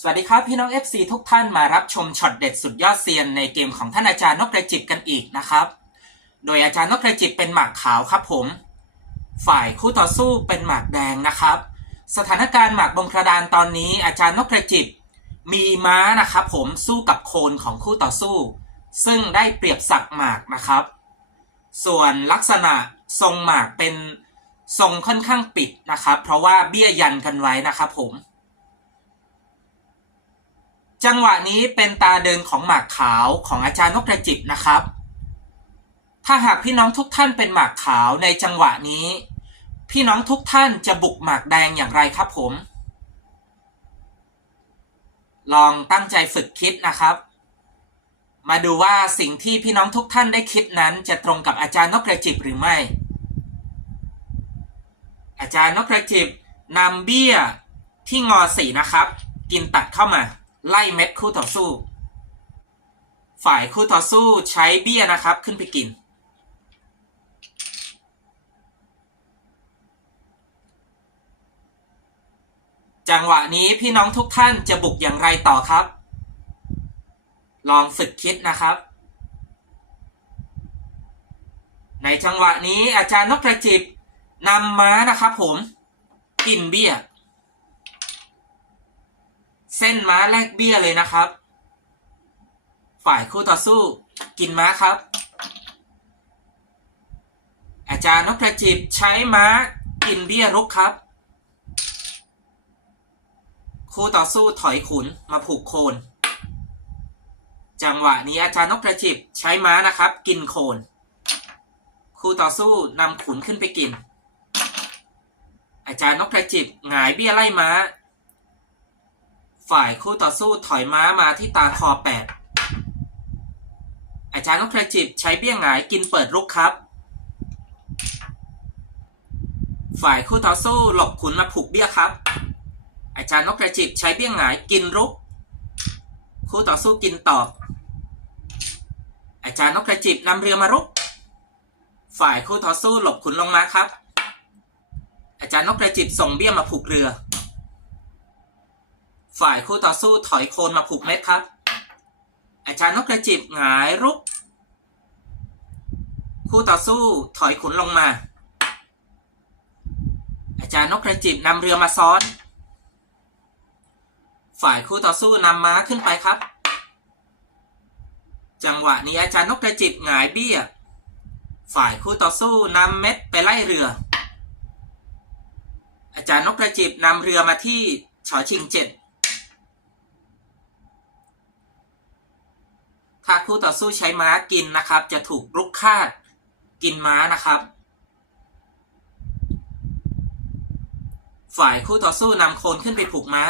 สวัสดีครับพี่น้อง FC ทุกท่านมารับชมช็อตเด็ดสุดยอดเซียนในเกมของท่านอาจารย์นกกระจิบกันอีกนะครับ โดยอาจารย์นกกระจิบเป็นหมากขาวครับผม ฝ่ายคู่ต่อสู้เป็นหมากแดงนะครับ สถานการณ์หมากบงกระดานตอนนี้ อาจารย์นกกระจิบมีม้านะครับ ผมสู้กับโคนของคู่ต่อสู้ ซึ่งได้เปรียบสักหมากนะครับ ส่วนลักษณะทรงหมากเป็นทรงค่อนข้างปิดนะครับ เพราะว่าเบี้ยยันกันไว้นะครับผม จังหวะนี้เป็นตาเดินของหมากขาวของอาจารย์นกกระจิบนะครับ ถ้าหากพี่น้องทุกท่านเป็นหมากขาวในจังหวะนี้ พี่น้องทุกท่านจะบุกหมากแดงอย่างไรครับผม ลองตั้งใจฝึกคิดนะครับ มาดูว่าสิ่งที่พี่น้องทุกท่านได้คิดนั้น จะตรงกับอาจารย์นกกระจิบหรือไม่ อาจารย์นกกระจิบนำเบี้ยที่งอสีนะครับ กินตัดเข้ามา ไล่เม็ดคู่ต่อสู้ ฝ่ายคู่ต่อสู้ใช้เบี้ยนะครับ ขึ้นไปกิน จังหวะนี้พี่น้องทุกท่านจะบุกอย่างไรต่อครับ ลองฝึกคิดนะครับ ในจังหวะนี้อาจารย์นกกระจิบนำม้านะครับผม กินเบี้ย เส้นม้าแลกเบี้ยเลยนะครับ ฝ่ายคู่ต่อสู้ กินม้าครับ อาจารย์นกกระจิบใช้ม้ากินเบี้ยรุกครับ คู่ต่อสู้ถอยขุนมาผูกโคน จังหวะนี้อาจารย์นกกระจิบใช้ม้านะครับ กินโคน คู่ต่อสู้นำขุนขึ้นไปกิน อาจารย์นกกระจิบหงายเบี้ยไล่ม้า ฝ่ายคู่ต่อสู้ถอยม้ามาที่ตาคอแปดอาจารย์นกกระจิบใช้เบี้ยหงายกินเปิดรุกครับ ฝ่ายคู่ต่อสู้หลบขุนมาผูกเบี้ยครับ อาจารย์นกกระจิบใช้เบี้ยหงายกินรุก คู่ต่อสู้กินตอบ อาจารย์นกกระจิบนำเรือมารุก ฝ่ายคู่ต่อสู้หลบขุนลงมาครับ อาจารย์นกกระจิบส่งเบี้ยมาผูกเรือ ฝ่ายคู่ต่อสู้ถอยโคนมาผูกเม็ดครับ อาจารย์นกกระจิบหงายรุก คู่ต่อสู้ถอยขุนลงมา อาจารย์นกกระจิบนำเรือมาซ้อน ฝ่ายคู่ต่อสู้นำม้าขึ้นไปครับ จังหวะนี้อาจารย์นกกระจิบหงายเบี้ย ฝ่ายคู่ต่อสู้นำเม็ดไปไล่เรือ อาจารย์นกกระจิบนำเรือมาที่ชอชิงเจ็ด ถ้าคู่ต่อสู้ใช้ม้ากินนะครับ จะถูกรุกคาดกินม้านะครับ ฝ่ายคู่ต่อสู้นำโคนขึ้นไปผูกม้า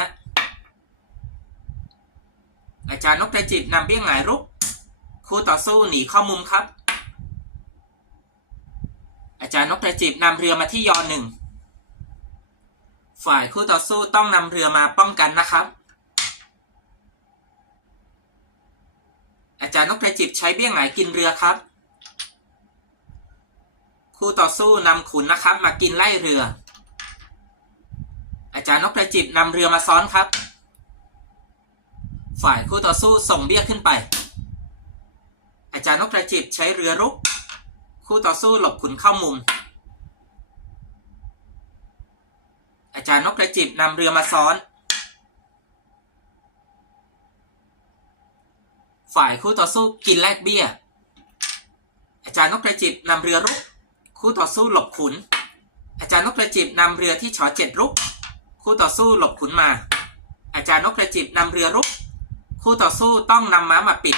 อาจารย์นกกระจิบนำเบี้ยหงายรุก คู่ต่อสู้หนีเข้ามุมครับ อาจารย์นกกระจิบนำเรือมาที่ยอหนึ่ง ฝ่ายคู่ต่อสู้ต้องนำเรือมาป้องกันนะครับ อาจารย์นกกระจิบใช้เบี้ยหงายกินเรือครับ คู่ต่อสู้นำขุนนะครับ มากินไล่เรือ อาจารย์นกกระจิบนำเรือมาซ้อนครับ ฝ่ายคู่ต่อสู้ส่งเบี้ยขึ้นไป อาจารย์นกกระจิบใช้เรือรุก คู่ต่อสู้หลบขุนเข้ามุม อาจารย์นกกระจิบนำเรือมาซ้อน ฝ่ายคู่ต่อสู้กินแลกเบี้ย อาจารย์นกกระจิบนำเรือรุก คู่ต่อสู้หลบขุน อาจารย์นกกระจิบนำเรือที่ชอเจ็ดรุก คู่ต่อสู้หลบขุนมา อาจารย์นกกระจิบนำเรือรุก คู่ต่อสู้ต้องนำม้ามาปิด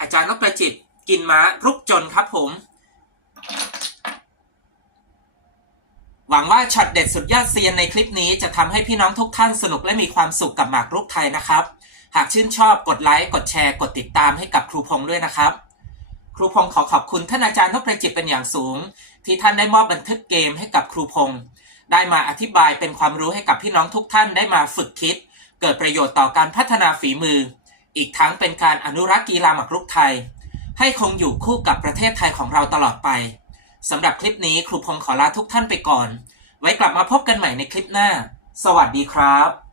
อาจารย์นกกระจิบกินม้ารุกจนครับผม หวังว่าช็อตเด็ดสุดยอดเซียนในคลิปนี้จะทำให้พี่น้องทุกท่านสนุกและมีความสุขกับหมากรุกไทยนะครับ หากชื่นชอบกดไลค์กดแชร์ กดติดตามให้กับครูพงษ์ด้วยนะครับ ครูพงษ์ขอขอบคุณท่านอาจารย์นพประจิตเป็นอย่างสูง ที่ท่านได้มอบบันทึกเกมให้กับครูพงษ์ได้มาอธิบายเป็นความรู้ให้กับพี่น้องทุกท่านได้มาฝึกคิด เกิดประโยชน์ต่อการพัฒนาฝีมือ อีกทั้งเป็นการอนุรักษ์กีฬาหมากรุกไทย ให้คงอยู่คู่กับประเทศไทยของเราตลอดไปสำหรับคลิปนี้ครูพงษ์ขอลาทุกท่านไปก่อน ไว้กลับมาพบกันใหม่ในคลิปหน้า สวัสดีครับ